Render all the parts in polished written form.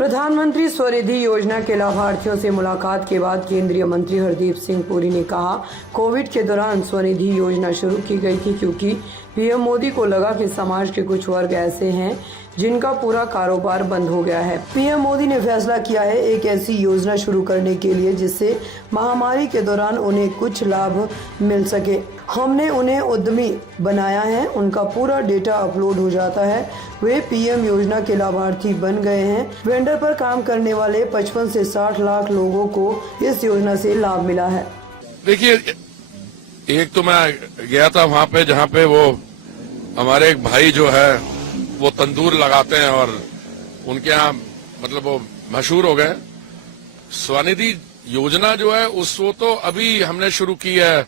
प्रधानमंत्री स्वनिधि योजना के लाभार्थियों से मुलाकात के बाद केंद्रीय मंत्री हरदीप सिंह पुरी ने कहा, कोविड के दौरान स्वनिधि योजना शुरू की गई थी क्योंकि पीएम मोदी को लगा कि समाज के कुछ वर्ग ऐसे हैं जिनका पूरा कारोबार बंद हो गया है। पीएम मोदी ने फैसला किया है एक ऐसी योजना शुरू करने के लिए जिससे महामारी के दौरान उन्हें कुछ लाभ मिल सके। हमने उन्हें उद्यमी बनाया है, उनका पूरा डेटा अपलोड हो जाता है, वे पीएम योजना के लाभार्थी बन गए हैं। वेंडर पर काम करने वाले 55 से 60 लाख लोगों को इस योजना से लाभ मिला है। देखिए, एक तो मैं गया था वहां पे जहां पे वो हमारे एक भाई जो है वो तंदूर लगाते हैं और उनके यहाँ मतलब वो मशहूर हो गए। स्वनिधि योजना जो है वो तो अभी हमने शुरू की है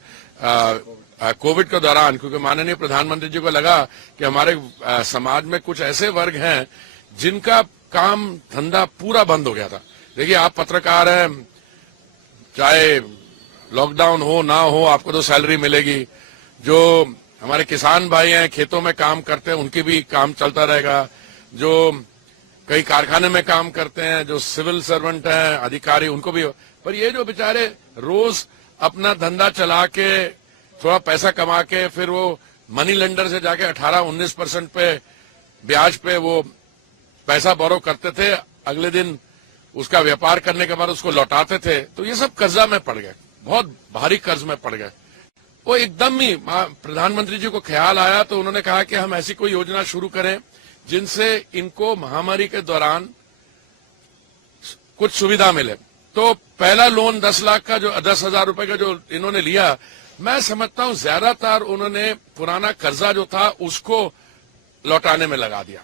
कोविड के दौरान, क्योंकि माननीय प्रधानमंत्री जी को लगा कि हमारे समाज में कुछ ऐसे वर्ग हैं जिनका काम धंधा पूरा बंद हो गया था। देखिए, आप पत्रकार हैं, चाहे लॉकडाउन हो ना हो आपको तो सैलरी मिलेगी। जो हमारे किसान भाई हैं, खेतों में काम करते हैं, उनकी भी काम चलता रहेगा। जो कई कारखाने में काम करते हैं, जो सिविल सर्वेंट हैं, अधिकारी, उनको भी। पर ये जो बेचारे रोज अपना धंधा चला के थोड़ा पैसा कमा के फिर वो मनी लेंडर से जाके 18-19% पे ब्याज पे वो पैसा बोरो करते थे, अगले दिन उसका व्यापार करने के बाद उसको लौटाते थे, तो ये सब कर्जा में पड़ गए, बहुत भारी कर्ज में पड़ गए। वो एकदम ही प्रधानमंत्री जी को ख्याल आया तो उन्होंने कहा कि हम ऐसी कोई योजना शुरू करें जिनसे इनको महामारी के दौरान कुछ सुविधा मिले। तो पहला लोन 10 लाख का, जो 10,000 रुपए का जो इन्होंने लिया, मैं समझता हूं ज्यादातर उन्होंने पुराना कर्जा जो था उसको लौटाने में लगा दिया,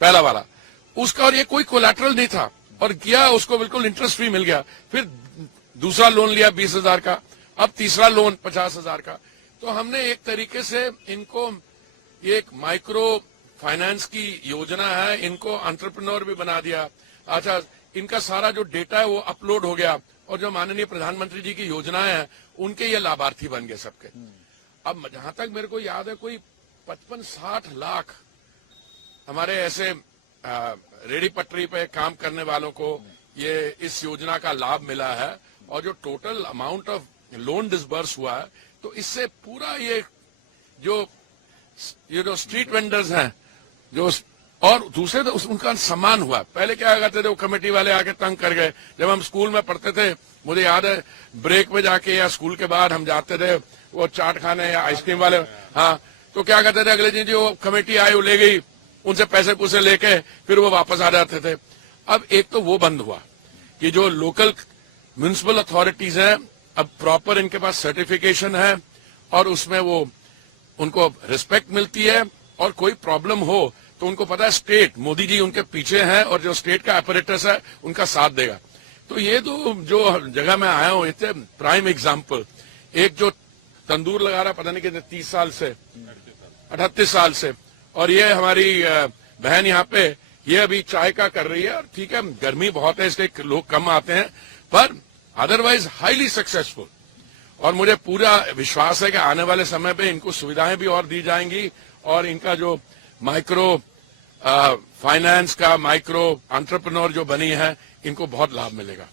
पहला वाला उसका, और ये कोई कोलैटरल नहीं था और किया उसको बिल्कुल इंटरेस्ट फ्री मिल गया। फिर दूसरा लोन लिया 20,000 का, अब तीसरा लोन 50,000 का। तो हमने एक तरीके से इनको ये एक माइक्रो फाइनेंस की योजना है, इनको एंटरप्रेन्योर भी बना दिया। अच्छा, इनका सारा जो डेटा है वो अपलोड हो गया और जो माननीय प्रधानमंत्री जी की योजनाएं हैं उनके ये लाभार्थी बन गए सबके। अब जहां तक मेरे को याद है कोई 55-60 लाख हमारे ऐसे रेडी पटरी पे काम करने वालों को ये इस योजना का लाभ मिला है। और जो total amount of loan disburse हुआ है, तो इससे पूरा ये जो स्ट्रीट वेंडर्स हैं, जो और दूसरे तो उनका सम्मान हुआ। पहले क्या करते थे, वो कमेटी वाले आके तंग कर गए। जब हम स्कूल में पढ़ते थे, मुझे याद है ब्रेक में जाके या स्कूल के बाद हम जाते थे वो चाट खाने या आइसक्रीम वाले, हाँ, तो क्या करते थे, अगले दिन जो कमेटी आई वो ले गई, उनसे पैसे पूसे लेके फिर वो वापस आ जाते थे। अब एक तो वो बंद हुआ कि जो लोकल म्युनिसिपल अथॉरिटीज हैं, अब प्रॉपर इनके पास सर्टिफिकेशन है और उसमें वो उनको रिस्पेक्ट मिलती है, और कोई प्रॉब्लम हो तो उनको पता है स्टेट, मोदी जी उनके पीछे हैं और जो स्टेट का अपरेटस है उनका साथ देगा। तो ये तो जो जगह मैं आया हूं, इतने प्राइम एग्जाम्पल, एक जो तंदूर लगा रहा पता नहीं कितने 30 साल से 38 साल से, और ये हमारी बहन यहाँ पे ये अभी चाय का कर रही है। और ठीक है, गर्मी बहुत है इसलिए लोग कम आते हैं, पर अदरवाइज हाईली सक्सेसफुल। और मुझे पूरा विश्वास है कि आने वाले समय पे इनको सुविधाएं भी और दी जाएंगी और इनका जो माइक्रो फाइनेंस का माइक्रो एंटरप्रेन्योर जो बनी है, इनको बहुत लाभ मिलेगा।